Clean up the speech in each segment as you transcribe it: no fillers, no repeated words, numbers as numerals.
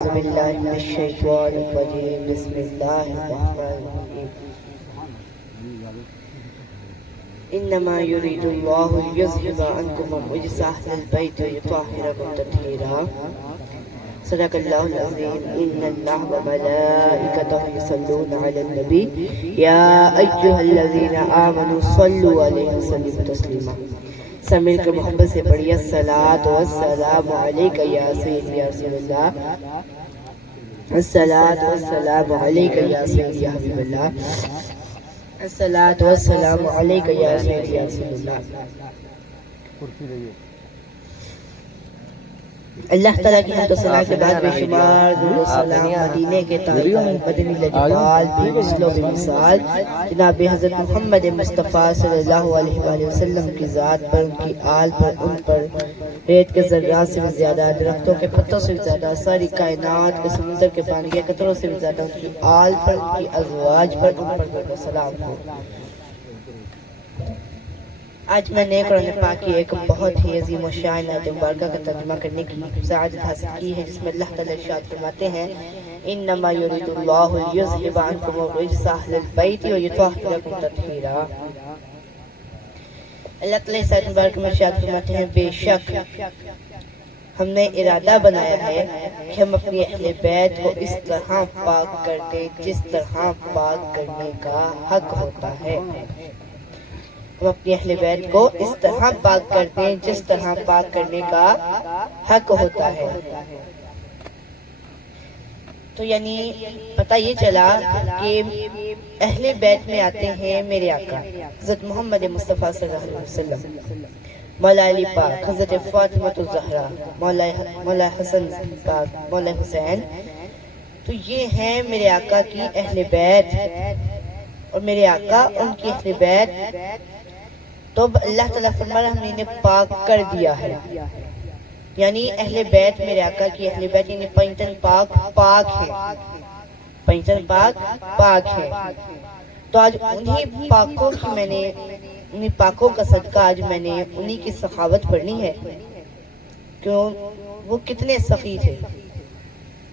أعوذ بالله من الشيطان الرجيم بسم الله الرحمن الرحيم إنما يريد الله ليذهب عنكم الرجس أهل البيت ويطهركم تطهيرا صدق الله العظيم إن الله وملائكته يصلون على النبي يا أيها الذين آمنوا صلوا عليه وسلموا تسليما سب مل کر محبت سے پڑھیے الصلاۃ والسلام علیک یا سیدی یا رسول اللہ الصلاۃ والسلام علیک یا سیدی یا حبیب اللہ الصلاۃ والسلام علیک یا سیدی یا رسول اللہ اللہ تعالیٰ کی حمد و ثنا کے بعد بے شمار درود و سلام مدینے کے تاجدار مدنی لجپال بے مثل و بے مثال جناب حضرت محمد مصطفیٰ صلی اللہ علیہ وآلہ وسلم کی ذات پر، ان کی آل پر، ان پر ریت کے ذرات سے بھی زیادہ، درختوں کے پتوں سے بھی زیادہ، ساری کائنات کے سمندر کے پانی کے قطروں سے بھی زیادہ ان کی آل پر، ان کی ازواج پر، ان پر درود و سلام ہو۔ آج میں نے قرآن پاک کی ایک بہت ہی عظیم و شان آیت مبارکہ کا ترجمہ کرنے کی سعادت حاصل کی ہے، جس میں اللہ تعالیٰ ارشاد فرماتے ہیں انما یرید اللہ لیذھب عنکم الرجس اہل البیت ویطہرکم تطہیرا۔ اللہ تعالیٰ اس آیت مبارکہ میں ارشاد فرماتے ہیں بے شک ہم نے ارادہ بنایا ہے کہ ہم اپنی اہل بیت کو اس طرح پاک کر دیں جس طرح پاک کرنے کا حق ہوتا ہے۔ ہم اپنی اہل بیت کو اس طرح پاک کرتے ہیں جس طرح پاک کرنے کا حق ہوتا ہے۔ تو یعنی پتہ یہ چلا کہ اہل بیت میں آتے ہیں میرے آقا حضرت محمد مصطفیٰ صلی اللہ علیہ وسلم، مولا علی پاک، حضرت فاطمہ الزہرا، مولا حسن پاک، مولا حسین، تو یہ ہیں میرے آقا کی اہل بیت، اور میرے آقا ان کی اہل بیت تو اللہ تعالیٰ فرما رہا ہم نے انہیں پاک کر دیا ہے، یعنی اہل بیت میرے آقا کی اہل بیت یعنی پنجتن پاک پاک ہے، پنجتن پاک پاک ہے۔ تو آج انہی پاکوں کی میں نے انہی پاکوں کا صدقہ آج میں نے انہی کی سخاوت پڑھنی ہے، کیوں وہ کتنے سخی تھے،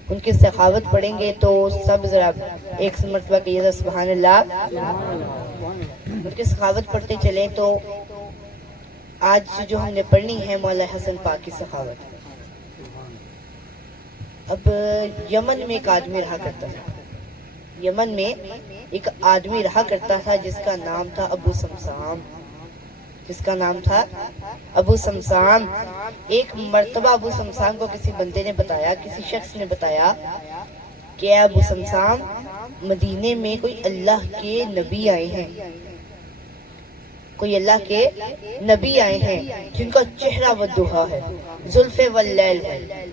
ان کی سخاوت پڑھیں گے تو سب ذرا ایک مرتبہ کہیے سبحان اللہ، ان کی سخاوت پڑھتے چلیں تو آج جو ہم نے پڑھنی ہے مولا حسن پاک کی سخاوت۔ اب یمن میں ایک آدمی رہا کرتا تھا، یمن میں ایک آدمی رہا کرتا تھا جس کا نام تھا ابو سمسام، جس کا نام تھا ابو سمسام۔ ایک مرتبہ ابو سمسام کو کسی بندے نے بتایا، کسی شخص نے بتایا کہ ابو سمسام مدینے میں کوئی اللہ کے نبی آئے ہیں، کوئی اللہ کے نبی آئے ہیں جن کا چہرہ والضحیٰ ہے، زلف واللیل ہے،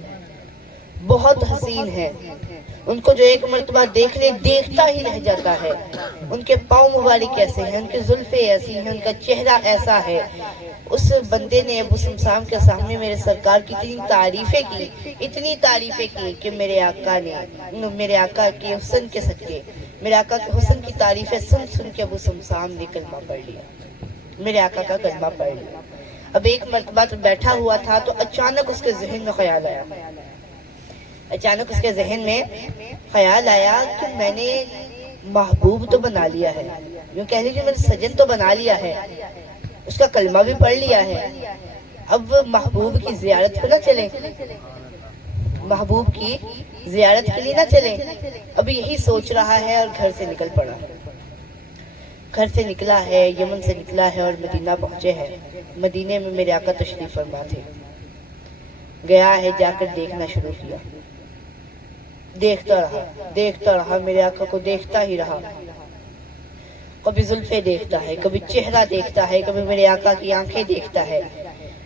بہت حسین ہے، ان کو جو ایک مرتبہ دیکھ لے دیکھتا ہی رہ جاتا ہے، ان کے پاؤں مبارک ایسے ہیں، ان کے زلفیں ایسی ہیں، ان کا چہرہ ایسا ہے۔ اس بندے نے ابو سمسام کے سامنے میرے سرکار کی اتنی تعریفیں کی کہ میرے آقا نے میرے آقا کے حسن کے صدقے، میرے آقا کے حسن کی تعریفیں سن سن کے ابو سمسام نے کلمہ پڑھ لیا، میرے آقا کا کلمہ پڑھ لیا۔ اب ایک مرتبہ تو بیٹھا ہوا تھا تو اچانک اس کے ذہن میں خیال آیا، اچانک اس کے ذہن میں خیال آیا کہ میں نے محبوب تو بنا لیا ہے، یوں کہہ لیجیے میں نے سجن تو بنا لیا ہے، اس کا کلمہ بھی پڑھ لیا ہے، اب محبوب کی زیارت کو نہ چلیں، محبوب کی زیارت کے لیے نہ چلیں۔ اب یہی سوچ رہا ہے اور گھر سے نکل پڑا، گھر سے نکلا ہے، یمن سے نکلا ہے اور مدینہ پہنچے ہے۔ مدینے میں میرے آقا تشریف فرما تھے، گیا ہے، جا کر دیکھنا شروع کیا، دیکھتا رہا میرے آقا کو، دیکھتا ہی رہا، کبھی زلفیں دیکھتا ہے، کبھی چہرہ دیکھتا ہے، کبھی میرے آقا کی آنکھیں دیکھتا ہے،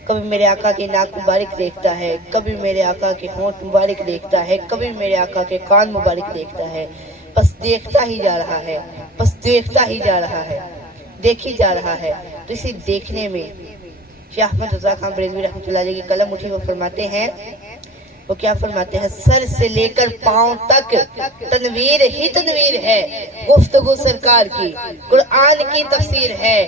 کبھی میرے آقا کے ناک مبارک دیکھتا ہے، کبھی میرے آقا کے ہونٹ مبارک دیکھتا ہے، کبھی میرے آقا کے کان مبارک دیکھتا ہے، بس دیکھتا ہی جا رہا ہے، بس دیکھتا ہی جا رہا ہے، دیکھی جا رہا ہے۔ تو اسی دیکھنے میں شیخ احمد رضا خان بریلوی رحمۃ اللہ علیہ کی قلم اٹھی، وہ فرماتے ہیں، وہ کیا فرماتے ہیں، سر سے لے کر پاؤں تک تنویر ہی تنویر ہے، گفتگو سرکار کی قرآن کی تفسیر ہے،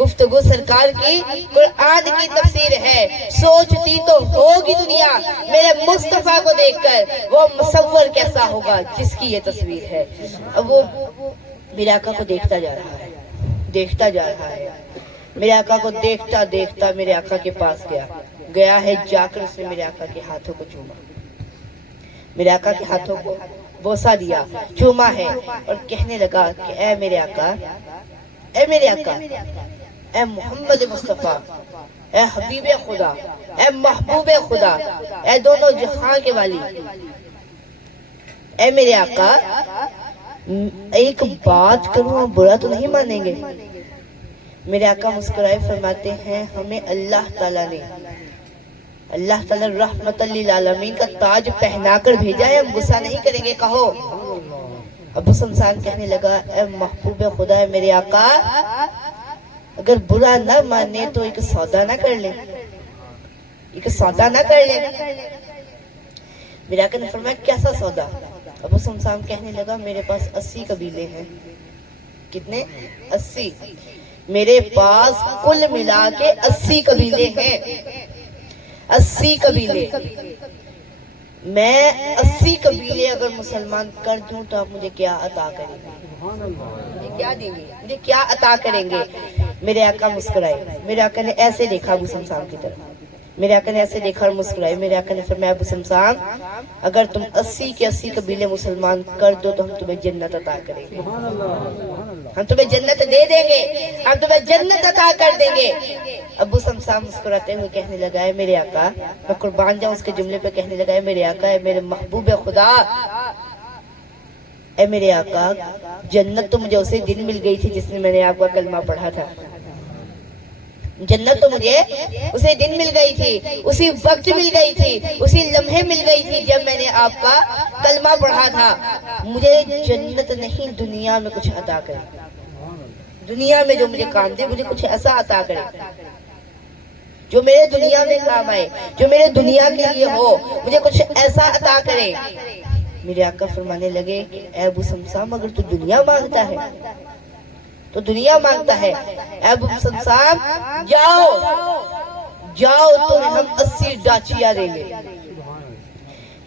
گفتگو سرکار کی قرآن کی تفسیر ہے. سوچتی تو ہوگی دنیا میرے مصطفیٰ کو دیکھ کر وہ مصور کیسا ہوگا جس کی یہ تصویر ہے. اب وہ میرے آقا کو دیکھتا جا رہا ہے، دیکھتا جا رہا ہے. میرے آقا کو دیکھتا دیکھتا میرے آقا کے پاس گیا ہے. جا کر اس نے میرے آقا کے ہاتھوں کو چوما، میرے آقا کے ہاتھوں کو بوسہ دیا، چوما ہے، اور کہنے لگا کہ اے میرے آقا، اے میرے آقا، اے محمد مصطفیٰ، اے حبیب خدا، اے محبوب خدا، اے دونوں جہاں کے والی، اے میرے آقا، ایک بات کروں برا تو نہیں مانیں گے؟ میرے آقا مسکرائے فرماتے ہیں ہمیں اللہ تعالیٰ رحمت للعالمین کا تاج پہنا کر بھیجا ہے، ہم غصہ نہیں کریں گے، کہو. ابو سمسان کہنے لگا اے محبوب خدا، ہے میرے آقا، اگر برا نہ مانے تو ایک سودا نہ کر لیں، ایک سودا نہ کر لیں. میرے آقا نے فرمایا کیسا سودا؟ ابو سمسان کہنے لگا میرے پاس 80 قبیلے ہیں. کتنے؟ 80. میرے پاس کل ملا کے 80 قبیلے ہیں. 80 قبیلے. میں 80 قبیلے اگر مسلمان کر دوں تو آپ مجھے کیا عطا کریں گے؟ مجھے کیا دیں گے؟ مجھے کیا عطا کریں گے؟ میرے آقا مسکرائے. میرے آقا نے ایسے دیکھا ابو سمسان کی طرف، میرے آقا نے ایسے دیکھا اور مسکرائے. میرے آقا نے فرمایا ابو سمسان، اگر تم 80 کے 80 قبیلے مسلمان کر دو تو ہم تمہیں جنت عطا کریں گے، ہم تمہیں جنت دے دیں گے، ہم تمہیں جنت عطا کر دیں گے. ابو سمسان مسکراتے ہوئے کہنے لگا ہے میرے آقا، میں قربان جاؤں اس کے جملے پہ، کہنے لگا ہے میرے آقا، ہے میرے محبوب خدا، اے میرے آقا، جنت تو مجھے اسی دن مل گئی تھی جس نے میں نے آپ کا کلمہ پڑھا تھا. جنت تو مجھے اسی دن مل گئی تھی، اسی وقت مل گئی تھی، اسی لمحے مل گئی تھی جب میں نے آپ کا کلمہ پڑھا تھا. مجھے جنت نہیں، دنیا میں کچھ عطا کرے، دنیا میں جو مجھے کام دے، مجھے کچھ ایسا عطا کرے جو میرے دنیا میں کام آئے، جو میرے دنیا کے لیے ہو، مجھے کچھ ایسا عطا کرے. میرے آقا فرمانے لگے کہ اے ابو سمسام، اگر تو دنیا مانگتا ہے تو دنیا مانگتا ہے، اے ابو سمسام جاؤ جاؤ، تو ہم 80 ڈاچیاں دیں گے.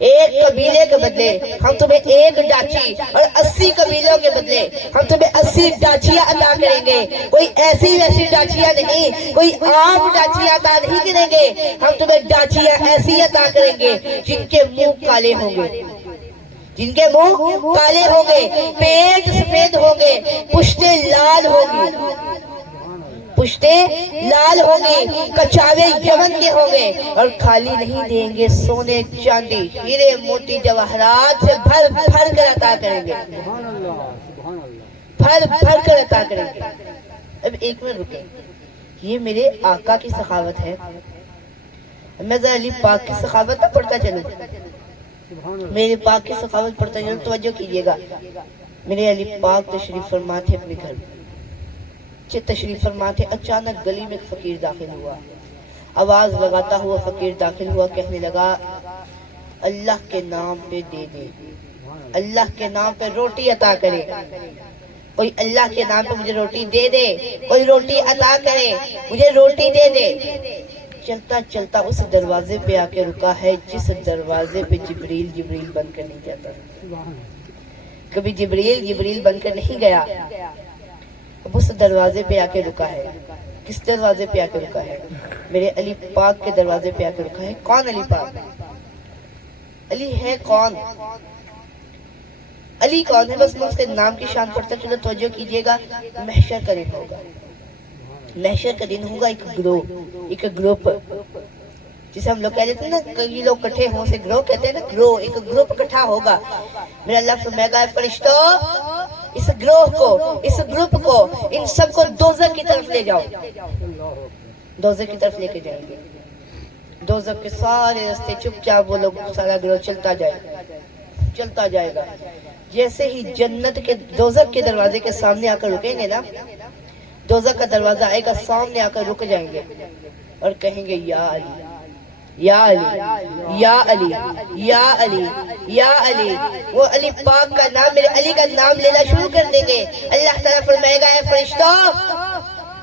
ایک قبیلے کے بدلے ہم تمہیں ایک ڈاچی، اور 80 قبیلوں کے بدلے ہم تمہیں 80 ڈاچیاں عطا کریں گے. کوئی ایسی ویسی ڈاچیاں نہیں، کوئی عام ڈاچیاں عطا نہیں کریں گے، ہم تمہیں ڈاچیاں ایسی عطا کریں گے جن کے منہ کالے ہوں گے، جن کے منہ کالے ہوں گے، پیٹ سفید ہوں گے، پشتیں لال ہوں گی، پشتیں لال ہوں گی، کچاوے یمن کے ہوں گے، اور خالی نہیں دیں گے، سونے چاندی ہیرے موتی جواہرات سے بھر بھر کر عطا کریں گے، بھر بھر کر عطا کریں گے. اب ایک منٹ رکیں، یہ میرے آقا کی سخاوت ہے. میں ذرا علی پاک کی سخاوت نہ پڑھتا چلوں، میرے پاک کی سخاوت پڑھتا چلوں. توجہ کیجئے گا، میرے علی پاک تشریف فرما تھے اپنے گھر میں، تشریف فرما تھے. اچانک گلی میں ایک فقیر داخل ہوا، آواز لگاتا ہوا فقیر داخل ہوا، کہنے لگا اللہ کے نام پہ دے دے، اللہ کے نام پہ روٹی عطا کرے، کوئی اللہ کے نام پہ مجھے روٹی دے دے، کوئی روٹی عطا کرے، مجھے روٹی دے دے. چلتا چلتا اس دروازے پہ آ کے رکا ہے جس دروازے پہ جبریل بن کر نہیں جاتا. کبھی جبریل بن کر نہیں گیا. اب اس دروازے پہ آ کے رکا ہے. کس دروازے پہ آ کے رکا ہے؟ میرے علی پاک کے دروازے پہ آ کے رکا ہے. کون علی پاک؟ علی ہے کون؟ علی کون ہے؟ بس میں اس کے نام کی شان پڑھتا چلو. توجہ کیجئے گا، محشر کا دن ہوگا، محشر کا دن ہوگا. ایک گروہ، ایک گروپ، جسے ہم لوگ کہہ دیتے ہیں نا، کئی لوگ کٹھے ہوں سے گروہ کہتے ہیں نا، گروہ، ایک گروپ اکٹھا ہوگا. میرا اللہ فرمائے گا فرشتوں، اس گروہ کو، اس گروپ کو، ان سب کو دوزخ کی طرف لے جاؤ. دوزخ کی طرف لے کے جائیں گے. دوزخ کے سارے رستے چپ چاپ وہ لوگ، سارا گروہ چلتا جائے گا. جیسے ہی جنت کے دوزخ کے دروازے کے سامنے آ کر رکیں گے نا، دوزخ کا دروازہ آئے گا، سامنے آ کر رک جائیں گے اور کہیں گے یا علی یا علی یا علی یا علی یا علی. وہ علی پاک کا نام، میرے علی کا نام لینا شروع کر دیں گے. اللہ تعالیٰ فرمائے گا اے فرشتوں،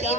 3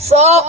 100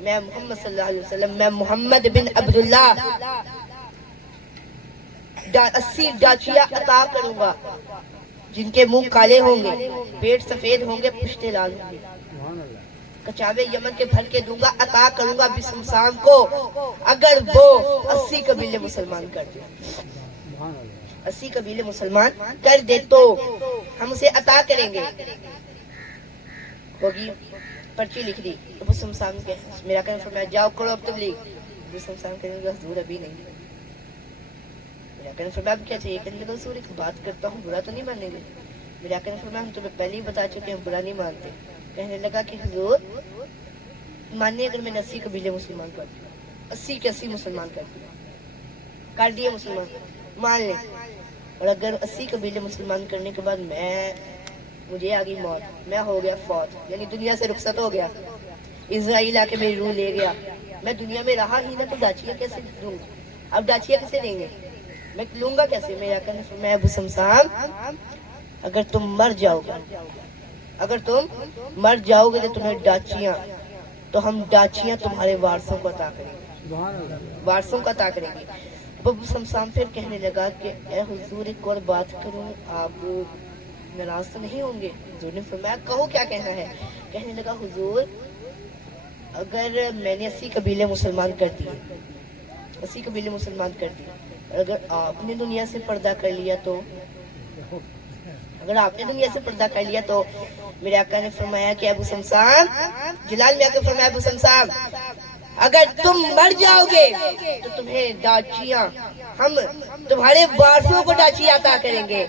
میں محمد صلی اللہ علیہ وسلم، میں محمد بن عبداللہ 80 ڈاچیاں عطا کروں گا جن کے منہ کالے ہوں گے، پیٹ سفید ہوں گے، پشتے لال ہوں گے، کچاوے یمن کے بھر کے دوں گا، عطا کروں گا بسمسام کو، اگر وہ 80 قبیلے مسلمان کر دے، 80 قبیلے مسلمان کر دے تو ہم اسے عطا کریں گے۔ ہوگی پرچی لکھ دی ابو سمسام کے، میرا کہنا فرمایا جاؤ کرو اب تبلیغ۔ ابو سمسام کہنے لگا حضور ابھی نہیں۔ میرا کہنا فرمایا اب کیا چاہیے؟ کہنے لگا حضور ایک بات کرتا ہوں، برا تو نہیں مانیں گے؟ میرا کہنا فرمایا ہم تمہیں پہلے ہی بتا چکے ہیں برا نہیں مانتے۔ کہنے لگا کہ حضور ماننے اگر میں نے 80 قبیلے مسلمان کر دیا، 80 کے 80 مسلمان کر دیے مسلمان، مان لیں، اور اگر 80 قبیلے مسلمان کرنے کے بعد مجھے آگئی موت، میں ہو گیا فوت، یعنی دنیا سے رخصت ہو گیا، اسرائیل آ کے میری روح لے گیا، میں دنیا میں رہا ہی نہ تو ڈاچیاں کیسے دوں گا؟ اب ڈاچیاں کیسے دیں گے؟ میں لوں گا کیسے؟ میرا کہنا فرمایا ابو سمسام اگر تم مر جاؤ گے، اگر تم مر جاؤ گے تو تمہیں ڈاچیاں، تو ہم ڈاچیاں تمہارے وارثوں کو عطا کریں گے، وارثوں کو عطا کریں گے۔ ابو سمسام پھر کہنے لگا کہ اے حضور ایک اور بات کروں، آپ ناراض تو نہیں ہوں گے؟ حضور نے فرمایا کہو کیا کہنا ہے؟ کہنے لگا حضور اگر میں نے 80 قبیلے مسلمان کر دیے، 80 قبیلے مسلمان کر دیے، اور اگر آپ نے دنیا سے پردہ کر لیا تو، اگر آپ نے دنیا سے پردہ کر لیا تو میرے آقا نے فرمایا کہ ابو سمسام، جلال میں آقا فرمایا ابو سمسام اگر تم مر جاؤ گے تو تمہیں ڈاچیاں، ہم تمہارے وارثوں کو ڈاچیاں عطا کریں گے۔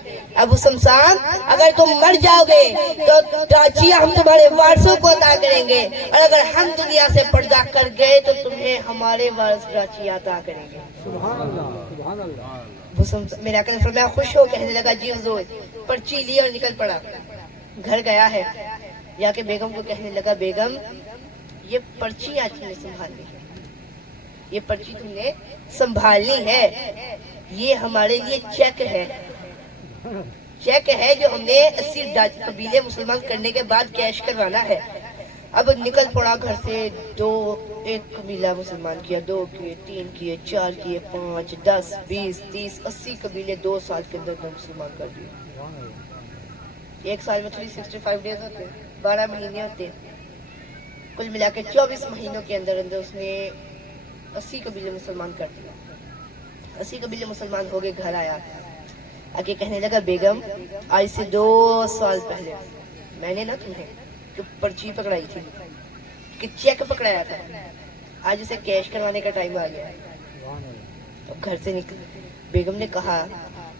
ابو سمسام اگر تم مر جاؤ گے تو ڈاچیاں ہم تمہارے وارثوں کو عطا کریں گے، اور اگر ہم دنیا سے پردہ کر گئے تو تمہیں ہمارے وارث ڈاچیاں عطا کریں گے۔ سبحان اللہ، سبحان اللہ۔ میرے آقا نے فرمایا خوش ہو؟ کہنے لگا جی حضور۔ پرچی لی اور نکل پڑا، گھر گیا ہے، یا کہ بیگم کو کہنے لگا بیگم یہ پرچی آج تم نے سنبھالنی ہے، یہ پرچی تم نے سنبھالنی ہے، یہ ہمارے لیے چیک ہے، چیک ہے جو ہم نے 80 قبیلے مسلمان کرنے کے بعد کیش کروانا ہے۔ اب نکل پڑا گھر سے، ایک قبیلہ مسلمان کیا، 2 کیے، 3 کیے، 4 کیے، 5، 10، 20، 30، 80 قبیلے 2 سال کے اندر مسلمان کر دیے۔ ایک سال میں 365 ڈیز ہوتے ہیں، 12 مہینے ہوتے ہیں، کل ملا کے 24 مہینوں کے اندر اس نے 80 قبیلے مسلمان کر دیا۔ 80 قبیلے مسلمان ہو گئے، گھر آیا، آگے کہنے لگا بیگم آج سے 2 سال پہلے میں نے نا تمہیں جو پرچی پکڑائی تھی، کہ چیک پکڑایا تھا، آج اسے کیش کروانے کا ٹائم آ گیا۔ اب گھر سے نکل، بیگم نے کہا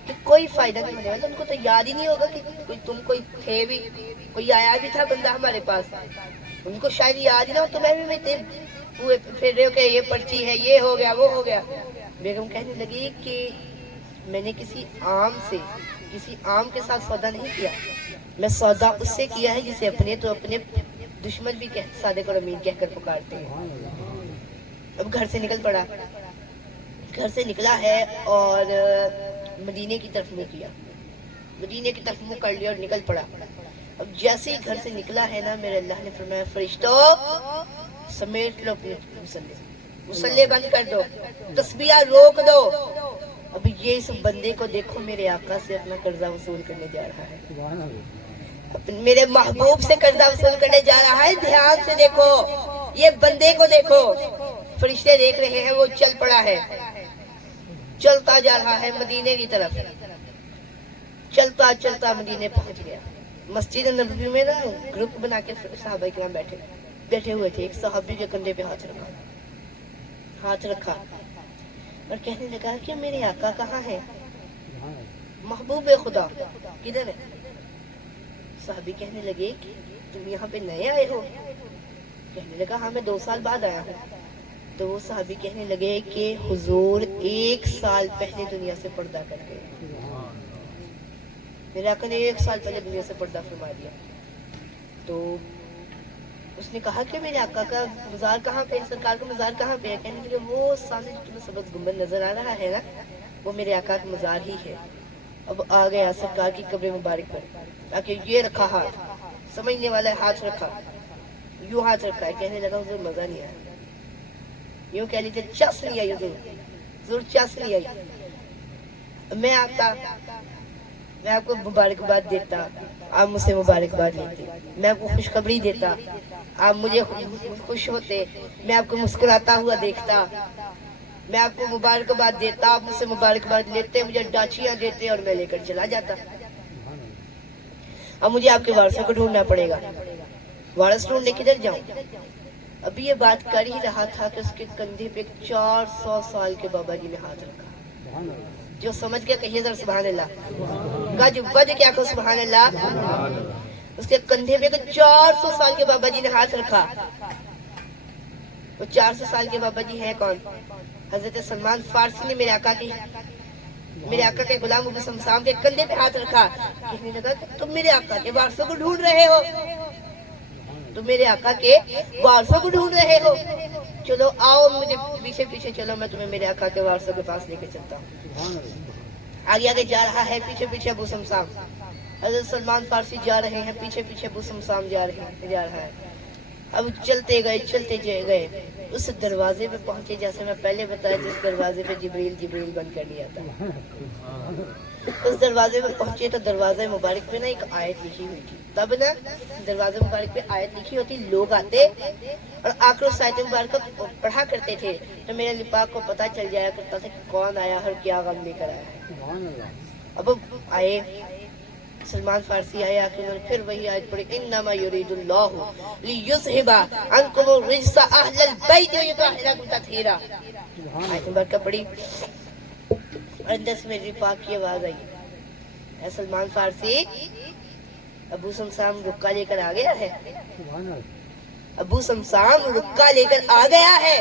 کہ کوئی فائدہ نہیں ہونے والا، ان کو تو یاد ہی نہیں ہوگا کہ تم کوئی تھے بھی، کوئی آیا بھی تھا بندہ ہمارے پاس، ان کو شاید یاد ہی نہ ہو، تمہیں بھی پھر رہے ہو کہ یہ پرچی ہے، یہ ہو گیا، وہ ہو گیا۔ بیگم کہنے لگی کہ میں نے کسی عام کے ساتھ سودا نہیں کیا، میں سودا اس سے کیا ہے جسے اپنے دشمن بھی صادق اور امین کہہ کر پکارتے ہیں۔ اب گھر سے نکل پڑا، گھر سے نکلا ہے اور مدینے کی طرف منہ کیا، مدینے کی طرف منہ کر لیا اور نکل پڑا۔ اب جیسے ہی گھر سے نکلا ہے نا، میرے اللہ نے فرمایا فرشتوں سمیٹ لو اپنے مسلح بند کر دو، تسبیح روک دو، اب یہ اس بندے کو دیکھو میرے آقا سے اپنا قرضہ وصول کرنے جا رہا ہے، میرے محبوب سے قرضہ وصول کرنے جا رہا ہے، دھیان سے دیکھو، یہ بندے کو دیکھو۔ فرشتے دیکھ رہے ہیں، وہ چل پڑا ہے، چلتا جا رہا ہے مدینے کی طرف، چلتا چلتا مدینے پہنچ گیا۔ مسجد نبوی میں نا گروپ بنا کے صحابہ کرام بیٹھے ہوئے تھے، ایک صحابی کے کندھے پہ ہاتھ رکھا اور کہنے لگا کہ میرے آقا کہاں ہے؟ محبوب خدا کدھر ہے؟ صحابی کہنے لگے کہ تم یہاں پہ نئے آئے ہو؟ کہنے لگا ہاں میں 2 سال بعد آیا ہوں۔ تو وہ صحابی کہنے لگے کہ حضور 1 سال پہلے دنیا سے پردہ کر گئے، میرے آقا نے 1 سال پہلے دنیا سے پردہ فرما دیا۔ تو اس نے کہا کہ میرے آقا کا مزار کہاں پہ ہے، سرکار کا مزار کہاں پہ ہے؟ کہنے لگے وہ سامنے جو تمہیں سبز گنبد نظر آ رہا ہے نا، وہ میرے آقا کا مزار ہی ہے۔ اب آ گیا سرکار کی قبر مبارک پر، تاکہ یہ رکھا ہاتھ، سمجھنے والا ہاتھ رکھا، یوں ہاتھ رکھا ہے، کہنے لگا حضور مزہ نہیں آیا، یوں کہہ لیجیے چس نہیں آئی ضرور چس نہیں آئی. میں آتا, میں آپ کو مبارکباد دیتا, آپ مجھ سے مبارکباد لیتے, میں آپ کو خوشخبری دیتا, آپ مجھے خوش ہوتے, میں آپ کو مسکراتا ہوا دیکھتا, میں آپ کو مبارکباد دیتا, آپ مجھ سے مبارکباد لیتے, مجھے ڈاچیاں دیتے اور میں لے کر چلا جاتا. اب مجھے آپ کے وارثوں کو ڈھونڈنا پڑے گا. وارث ڈھونڈنے کدھر جاؤں؟ ابھی یہ بات کر ہی رہا تھا کہ اس کے کندھے پہ 400 سال کے بابا جی نے ہاتھ رکھا. جو سمجھ گیا کہیے ذرا سبحان اللہ. گج بج کیا کہ سبحان اللہ. اس کے کندھے پہ 400 سال کے بابا جی نے ہاتھ رکھا. وہ 400 سال کے بابا جی ہیں کون؟ حضرت سلمان فارسی نے میرے آقا کے غلام ابو سمسام کے کندھے پہ ہاتھ رکھا. کہنے لگا کہ تم میرے آقا کے وارثوں کو ڈھونڈ رہے ہو, تم میرے آقا کے وارثوں کو ڈھونڈ رہے ہو. چلو آؤ مجھے پیچھے پیچھے چلو, میں تمہیں میرے آقا کے وارثوں کے پاس لے کے چلتا ہوں. آگے آگے جا رہا ہے, پیچھے پیچھے ابو سمسام. حضرت سلمان فارسی جا رہے ہیں, پیچھے پیچھے ابو سمسام جا رہا ہے. اب چلتے گئے اس دروازے پہ پہنچے, جیسے میں پہلے بتایا جس دروازے پہ جبریل بند کر لیا تھا. اس دروازے پہ پہنچے تو دروازے مبارک پہ نا ایک آیت لکھی ہوئی تھی. تب نا دروازے مبارک پہ آیت لکھی ہوتی, لوگ آتے اور آ کر اس آیت مبارک پڑھا کرتے تھے, تو میرے علی پاک کو پتہ چل جایا کرتا تھا کہ کون آیا اور کیا غم لے کر آیا ہے. اب آئے سلمان فارسی آیا کہ انہوں نے پھر وہی آیت پڑھی, انما یرید اللہ لیذھب عنکم الرجس اہل البیت ویطہرکم تطہیرا. آیت مبارکہ پڑھی اور اندر سے میرے پاک کی آواز آئی, اے سلمان فارسی, ابو سمسام رکا لے کر آ گیا ہے. ابو سمسام رکا لے کر آ گیا ہے.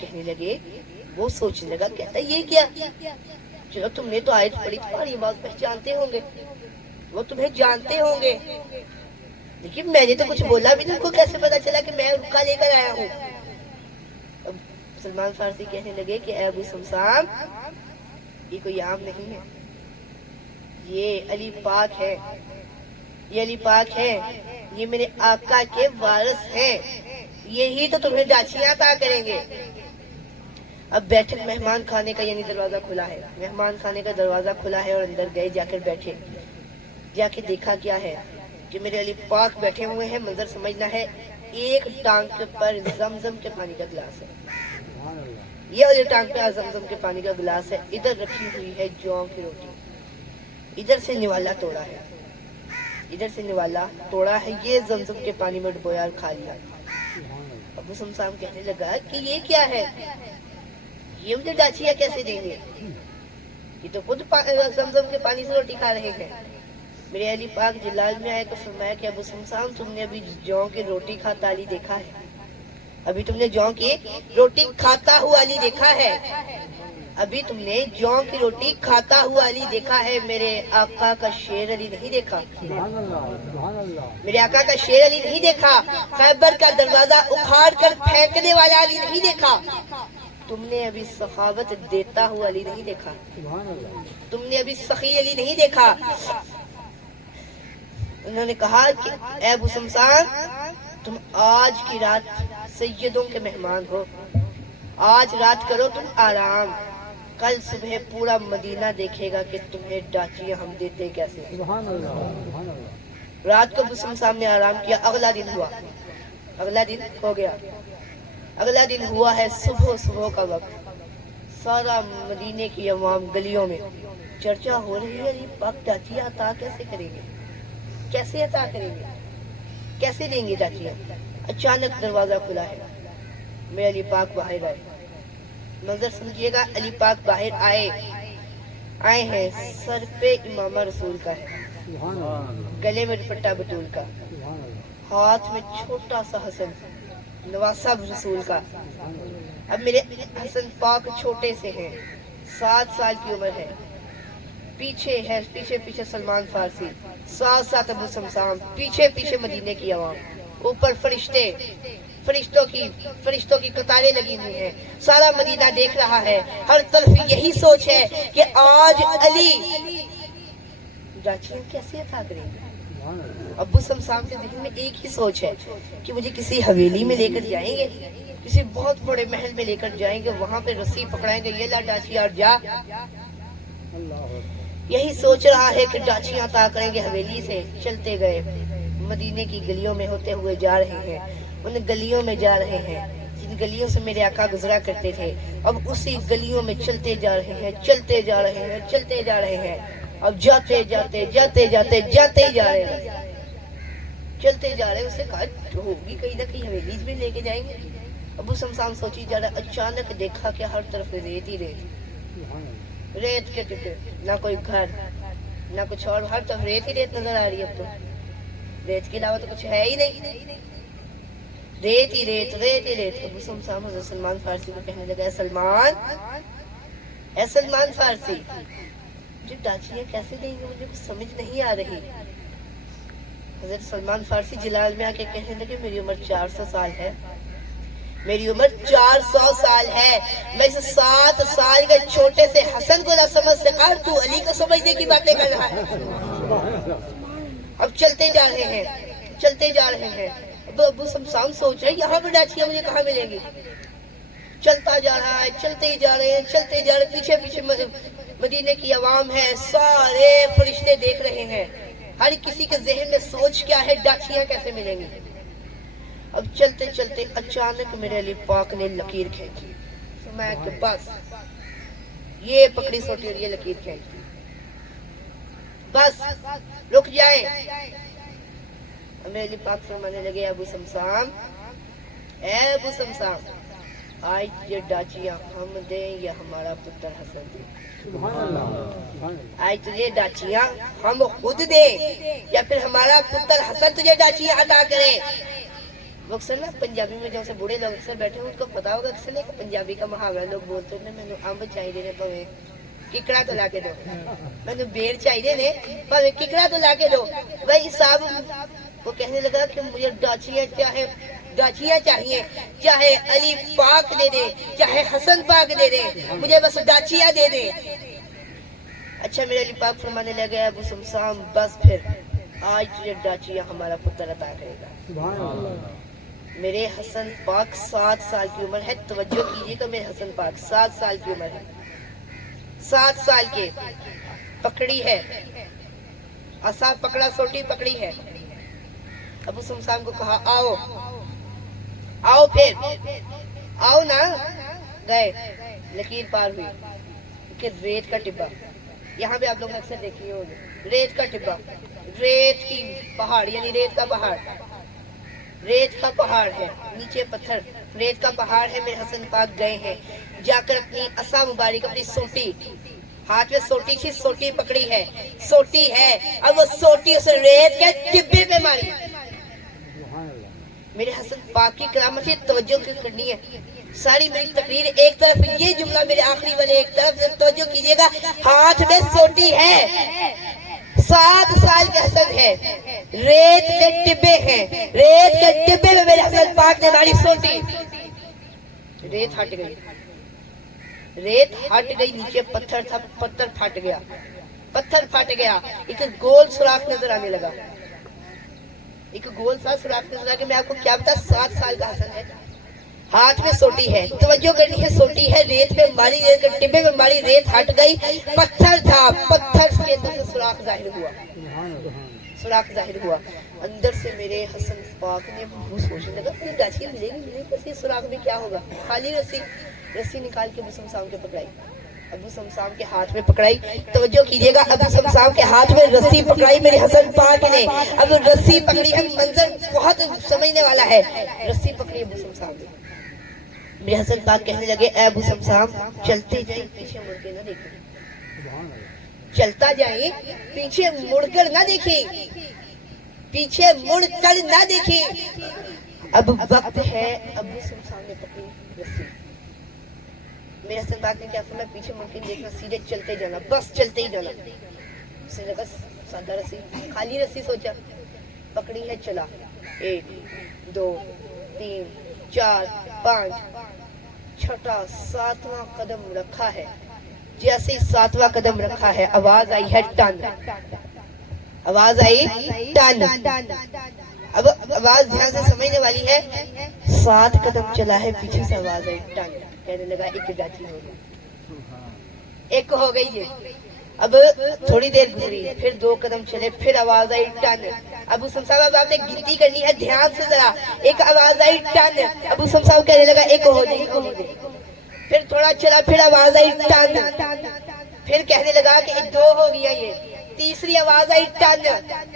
کہنے لگے, وہ سوچنے لگا, کہتا یہ کیا؟ چلو تم نے تو آیت پڑھی, تمہاری آواز پہچانتے ہوں گے, وہ تمہیں جانتے ہوں گے, لیکن میں نے تو کچھ بولا بھی نہیں, ان کو کیسے پتا چلا کہ میں رکا لے کر آیا ہوں؟ اب سلمان فارسی کہنے لگے کہ اے ابو سمسام, یہ کوئی عام نہیں ہے, یہ علی پاک ہے, یہ علی پاک ہے, یہ میرے آقا کے وارث ہیں, یہی تو تمہیں ڈاچیاں عطا کریں گے. اب بیٹھک مہمان خانے کا یعنی دروازہ کھلا ہے, مہمان خانے کا دروازہ کھلا ہے اور اندر گئے, جا کر بیٹھے. جا کے دیکھا کیا ہے کہ میرے علی پاک بیٹھے ہوئے ہیں. منظر سمجھنا ہے, ایک ٹانگ کے پر زمزم کے پانی کا گلاس ہے, یہ والی ٹانگ پہ زمزم کے پانی کا گلاس ہے. ادھر رکھی ہوئی ہے جوں کی روٹی, ادھر سے نوالا توڑا ہے, ادھر سے نوالا توڑا ہے, یہ زمزم کے پانی میں ڈبویا اور کھا لیا. ابو سمسام کہنے لگا کہ یہ کیا ہے, یہ مجھے ڈاچیاں کیسے دیں گے, یہ تو خود زمزم کے پانی سے روٹی کھا رہے ہیں. میرے علی پاک جلال میں آئے تو فرمایا کہ ابو سمسام, تم نے ابھی جوں کی روٹی کھاتا علی دیکھا ہے, ابھی تم نے جوں کی روٹی کھاتا ہوا علی دیکھا ہے, ابھی تم نے جوں کی روٹی کھاتا ہوا علی دیکھا ہے, میرے آقا کا شیر علی نہیں دیکھا, میرے آقا کا شیر علی نہیں دیکھا, خیبر کا دروازہ اکھاڑ کر پھینکنے والا علی نہیں دیکھا, تم نے ابھی سخاوت دیتا ہوا علی نہیں دیکھا, تم نے ابھی سخی علی نہیں دیکھا. انہوں نے کہا کہ اے ابو سمسام, تم آج کی رات سیدوں کے مہمان ہو, آج رات کرو تم آرام, کل صبح پورا مدینہ دیکھے گا کہ تمہیں ڈاچیاں ہم دیتے کیسے. رات کو ابو سمسام نے آرام کیا. اگلا دن ہوا, اگلا دن ہو گیا, اگلا دن ہوا ہے صبح کا وقت. سارا مدینے کی عوام گلیوں میں چرچا ہو رہی ہے, یہ پاک ڈاچیاں عطا کیسے کریں گے, کیسے عطا کریں گے, کیسے دیں گے ڈاچیاں. اچانک دروازہ کھلا ہے, میرے علی پاک باہر آئے. منظر سمجھیے گا, علی پاک باہر آئے ہیں, سر پہ امامہ رسول کا ہے, گلے میں دوپٹہ بطول کا, ہاتھ میں چھوٹا سا حسن نواسہ رسول کا. اب میرے حسن پاک چھوٹے سے ہیں, 7 سال کی عمر ہے, پیچھے ہے, پیچھے سلمان فارسی, ساتھ ابو سمسام, پیچھے مدینے کی عوام, اوپر فرشتوں کی قطاریں لگی ہوئی ہیں. سارا مدینہ دیکھ رہا ہے, ہر طرف یہی سوچ ہے کہ آج علی ڈاچیاں کیسے عطا کریں گے. ابو سمسام کے ذہن میں ایک ہی سوچ ہے کہ مجھے کسی حویلی میں لے کر جائیں گے, کسی بہت بڑے محل میں لے کر جائیں گے, وہاں پہ رسی پکڑائیں گے, یہ لا ڈاچیا اور جا. یہی سوچ رہا ہے کہ ڈاچیاں عطا کریں گے حویلی سے. چلتے گئے, مدینے کی گلیوں میں ہوتے ہوئے جا رہے ہیں, ان گلیوں میں جا رہے ہیں جن گلیوں سے میرے آقا گزرا کرتے تھے. اب اسی گلیوں میں چلتے جا رہے ہیں, چلتے جا رہے ہیں, چلتے جا رہے ہیں. اب جاتے جاتے جاتے جاتے جاتے ہی جا رہے ہیں, چلتے جا رہے ہیں. اسے کہا ہوگی کہیں نہ کہیں حویلی میں لے کے جائیں گے. ابو سمسام سوچی جا رہا, اچانک دیکھا کہ ہر طرف ریت ہی ریت, ریت کے ٹکڑے, نہ کوئی گھر نہ کچھ اور, ہر طرف ریت ہی ریت نظر آ رہی ہے. اب تو ریت کے علاوہ تو کچھ ہے ہی نہیں, ریت ہی ریت, ریت ہی ریت. ابو سمسام حضرت سلمان فارسی کو کہنے لگا, اے سلمان فارسی, مجھے ڈاچیاں کیسے دیں گے, مجھے کچھ سمجھ نہیں آ رہی. حضرت سلمان فارسی جلال میں آ کے کہنے لگے, میری عمر 400 سال ہے, میری عمر 400 سال ہے. میں اس 7 سال کے چھوٹے سے حسن کو نہ سمجھ سکا, تو علی کو سمجھنے کی باتیں کر رہا ہے. اب چلتے جا رہے ہیں, چلتے جا رہے ہیں. ابو سمسام سوچ رہے یہاں پہ ڈاچیاں مجھے کہاں ملیں گی. چلتا جا رہا ہے, چلتے ہی جا رہے ہیں, چلتے جا رہے ہیں. پیچھے پیچھے مدینے کی عوام ہے, سارے فرشتے دیکھ رہے ہیں. ہر کسی کے ذہن میں سوچ کیا ہے, ڈاچیاں کیسے ملیں گی. اب چلتے چلتے اچانک میرے علی پاک نے لکیر کھینچی. میں کہ بس یہ پکڑی سوٹی اور یہ لکیر کھینچی, بس رک جائیں. میرے علی پاک فرمانے لگے, ابو سمسام, اے ابو سمسام, آج یہ ڈاچیاں ہم دیں یا ہمارا پتر حسن دے. آج تجھے ڈاچیاں ہم خود دیں یا پھر ہمارا پتر حسن تجھے ڈاچیاں عطا کریں. وہ اکثر نا پنجابی میں جیسے بوڑھے لوگ اکثر بیٹھے ہیں, ان کو پتا ہوگا اکثر ایک پنجابی کا محاورہ لوگ بولتے ہیں, میں نے امب چاہیے نے پوے ککڑا تو لا کے دو, میں نے بیر چاہیے نے پوے ککڑا تو لا کے دو. وہی صاحب وہ کہنے لگا کہ مجھے ڈاچیاں چاہیے, چاہے علی پاک دے دے, چاہے حسن پاک دے دے, مجھے بس ڈاچیاں دے دے. اچھا, میرے علی پاک فرمانے لگے, ابو سمسام بس پھر آج تجھے ڈاچیاں ہمارا پتر عطا کرے گا. میرے حسن پاک 7 سال کی عمر ہے, توجہ کیجیے کہ میرے حسن پاک 7 سال کی عمر ہے, 7 سال کے, پکڑی ہے, عصا پکڑا, سوٹی پکڑی ہے. ابو سمسام کو کہا آؤ, آؤ پھر آؤ نا. گئے, لکیر پار ہوئی کہ ریت کا ٹبا, یہاں پہ آپ لوگ اکثر دیکھیے ہوگے, ریت کا ٹبا, ریت کی پہاڑ, یعنی ریت کا پہاڑ, ریت کا پہاڑ ہے, نیچے پتھر, ریت کا پہاڑ ہے. میرے حسن پاک گئے ہیں, جا کر اپنی عصا مبارک, اپنی سوٹی, ہاتھ میں سوٹی تھی, سوٹی پکڑی ہے, سوٹی ہے, اب وہ سوٹی اس ریت کے ٹبے پہ ماری. میرے حسن پاک کی کرامت ہے, توجہ کرنی ہے. ساری میری تقریر ایک طرف, یہ جملہ میرے آخری والے ایک طرف, توجہ کیجئے گا. ہاتھ میں سوٹی ہے, 7 سال کے حسن ہے, ریت کے ٹبے ہیں, ریت کے ٹبے میں میرے حسن پاک نے ماری سوٹی. ریت ہٹ گئی, ریت ہٹ گئی, نیچے پتھر تھا, پتھر پھٹ گیا, پتھر پھٹ گیا. ایک گول سوراخ نظر آنے لگا, ایک گول سا سوراخ نظر آ کہ میں آپ کو کیا بتا, 7 سال کا حسن ہے, ہاتھ میں سوٹی ہے, توجہ کرنی ہے, سوٹی ہے, ریت پہ ماری, ریت کے ٹبے میں ماری, ریت ہٹ گئی, پتھر تھا, پتھر کے اندر سے سوراخ ظاہر ہوا, سوراخ ظاہر ہوا. اندر سے میرے حسن پاک نے وہ سوچنے لگا کہ ڈاچیاں ملے گی, کسی سوراخ میں کیا ہوگا. خالی رسی نکال کے ابو سمسام کے پکڑائی, ابو سمسام کے ہاتھ میں پکڑائی. توجہ کیجئے گا, ابو سمسام کے ہاتھ میں رسی پکڑائی میرے حسن پاک نے. اب رسی پکڑی ہے, منظر بہت سمجھنے والا ہے, رسی پکڑی ابو سمسام نے. میرے حسن پاک کہنے لگے, اے ابو سمسام, چلتے جائیں, پیچھے مڑ کے نہ دیکھیں, چلتا جائیں, پیچھے مڑ کر نہ دیکھیں, پیچھے مڑ کر نہ دیکھیں. اب وقت ہے. ابو سمسام نے پکڑی رسی, میرے حسن پاک نے کیا فرمایا, پیچھے مڑ کے دیکھنا, سیدھے چلتے جانا, بس چلتے ہی جانا. اس نے لگا سادہ رسی, خالی رسی, سوچا, پکڑی ہے, چلا, 1 2 3 4 5, چھٹا 7واں قدم رکھا ہے. جیسے 7واں قدم رکھا ہے, آواز آئی ہے ٹن, آواز آئی ٹن. اب آواز دھیان سے سمجھنے والی ہے. 7 قدم چلا ہے، پیچھے سے آواز آئی ٹن، کہنے لگا ایک ڈاچی ہو گئی، ایک ہو گئی یہ۔ اب تھوڑی دیر گزری، پھر 2 قدم چلے، پھر آواز آئی ٹن۔ ابو صاحب آپ نے گنتی کرنی ہے دھیان سے ذرا، ایک آواز آئی ٹن، ابو صاحب کہنے لگا ایک ہو گئی، پھر تھوڑا چلا، پھر آواز آئی ٹن، پھر کہنے لگا کہ 2 ہو گیا یہ، تیسری آواز آئی ٹن،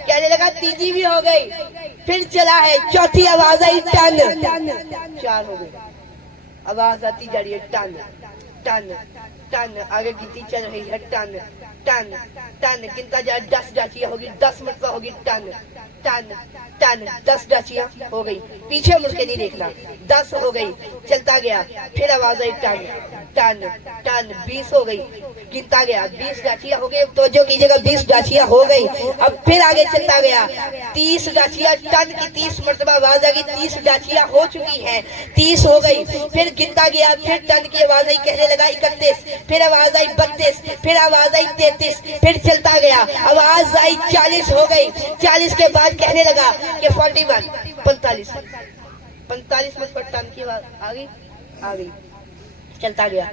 کہنے لگا تیسری بھی ہو گئی، پھر چلا ہے، چوتھی آواز آئی ٹن، 4 ہو گئی، آواز آتی جا رہی ہے ٹن ٹن ٹن، آگے گنتی چل رہی ہے ٹن ٹن ٹن، گنتا جا 10 ڈاچیاں ہوگی، 10 مرتبہ ہوگی ٹن ٹن ٹن، 10 ڈاچیاں ہو گئی، پیچھے مڑ کے نہیں دیکھنا، 10 ہو گئی، چلتا گیا، پھر آواز آئی ٹن ٹن ٹن، 20 ہو گئی، گنتا گیا، 20 ڈاچیاں ہو گئی، توجہ کیجئے گا، 20 ڈاچیاں ہو گئی، اب پھر آگے چلتا گیا، 30 ڈاچیاں، ٹن کی 30 مرتبہ آواز آگئی، 30 ڈاچیاں ہو چکی ہیں، 30 ہو گئی، پھر گنتا گیا، پھر ٹن کی آواز آئی، کہنے لگا 31، پھر آواز آئی 32، پھر آواز آئی 33، پھر چلتا گیا، آواز آئی 40 ہو گئی، 40 کے بعد کہنے لگا کہ 41، 45 مرتبہ ٹن کی آواز آگئی، چلتا گیا،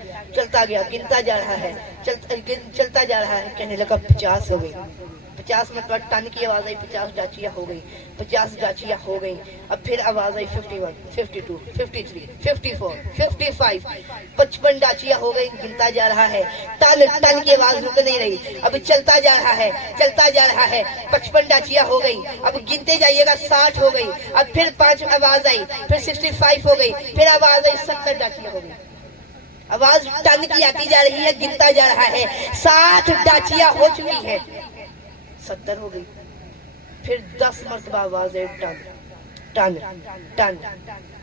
گنتا جا رہا ہے، چلتا جا رہا ہے، کہنے لگا 50 ہو گئی، 50 مرتبہ ٹن کی آواز آئی، 50 ڈاچیاں ہو گئی، 50 ڈاچیاں ہو گئی، اب پھر آواز آئی 51، 52، 53، 54، 55، 55 ڈاچیاں ہو گئی، گنتا جا رہا ہے، ٹن کی آواز رک نہیں رہی، اب چلتا جا رہا ہے، 55 ڈاچیاں ہو گئی، اب گنتے جائیے گا، 60 ہو گئی، اب پھر 5 آواز آئی، پھر 65 ہو گئی، پھر آواز آئی 70 ڈاچیاں ہو گئی، آواز ٹن کی آتی جا رہی ہے، گنتا جا رہا ہے، 60 ڈاچیاں ہو چکی ہے، 70 ہو گئی، پھر 10 مرتبہ آواز ہے ٹن ٹن ٹن،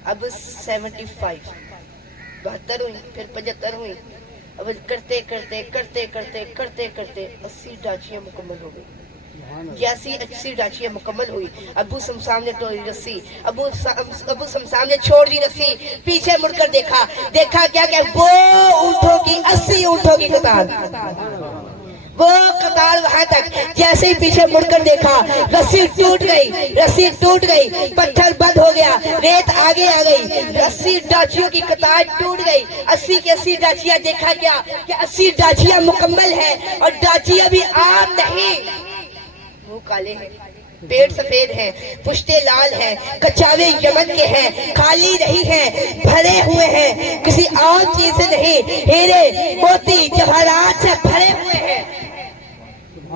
اب 75، 72 ہوئی، پھر 75 ہوئی، اب کرتے کرتے کرتے کرتے کرتے کرتے 80 ڈاچیاں مکمل ہو گئی، جیسی 80 ڈاچیاں مکمل ہوئی، ابو سمسام نے توڑی رسی، ابو سمسام نے چھوڑ دی رسی، پیچھے مڑ کر دیکھا کیا کہ وہ اونٹوں کی 80 اونٹوں کی قطار، وہ قطار وہاں تک، جیسے ہی پیچھے مڑ کر دیکھا، رسی ٹوٹ گئی، پتھر بند ہو گیا، ریت آگے آ گئی، 80 ڈاچیوں کی قطار ٹوٹ گئی، 80 کی 80 ڈاچیاں، دیکھا کیا کہ 80 ڈاچیاں مکمل ہیں، اور ڈاچیاں بھی عام نہیں، منہ کالے ہیں، پیٹ سفید ہیں، پشتے لال ہیں، کچاوے یمن کے ہیں، خالی نہیں ہیں، بھرے ہوئے ہیں، کسی عام چیز سے نہیں، ہیرے موتی جواہرات سے بھرے ہوئے ہیں،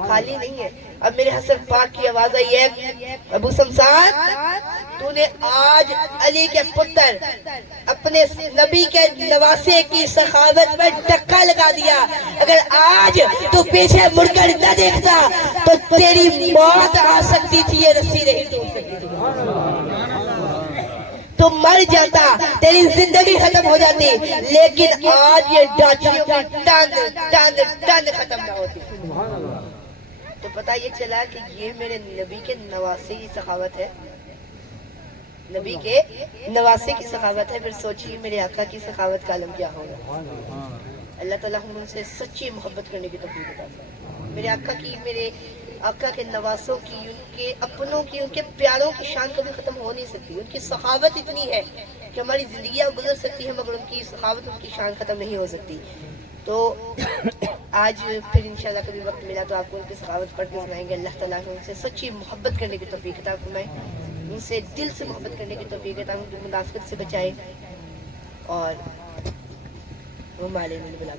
خالی نہیں ہے۔ اب میرے حسن پاک کی آواز آئی ہے، ابو سمسان تو نے آج علی کے پتر اپنے نبی کے نواسے کی سخاوت میں ڈکا لگا دیا، اگر آج تو پیچھے مڑ کر نہ دیکھتا تو تیری موت آ سکتی تھی، یہ رسی نہیں ٹوٹ سکتی تھی، تو مر جاتا، تیری زندگی ختم ہو جاتی، لیکن آج یہ ڈاچیوں کی ٹن ختم نہ ہوتی۔ تو پتہ یہ چلا کہ یہ میرے نبی کے نواسے کی سخاوت ہے، نبی کے نواسے کی سخاوت ہے، پھر سوچیے میرے آقا کی سخاوت کا عالم کیا ہوگا۔ اللہ تعالیٰ ہم ان سے سچی محبت کرنے کی توفیق عطا فرمائے۔ میرے آقا کے نواسوں کی، ان کے اپنوں کی، ان کے پیاروں کی شان کبھی ختم ہو نہیں سکتی، ان کی سخاوت اتنی ہے کہ ہماری زندگیاں گزر سکتی ہیں مگر ان کی سخاوت، ان کی شان ختم نہیں ہو سکتی۔ تو آج پھر انشاءاللہ کبھی وقت ملا تو آپ کو ان کی سخاوت پڑھ کے سنائیں گے۔ اللہ تعالیٰ ان سے سچی محبت کرنے کی توفیق عطا فرمائے، ان سے دل سے محبت کرنے کی توفیق عطا فرمائے، منافقت سے بچائے، اور وہ مالے میں بلا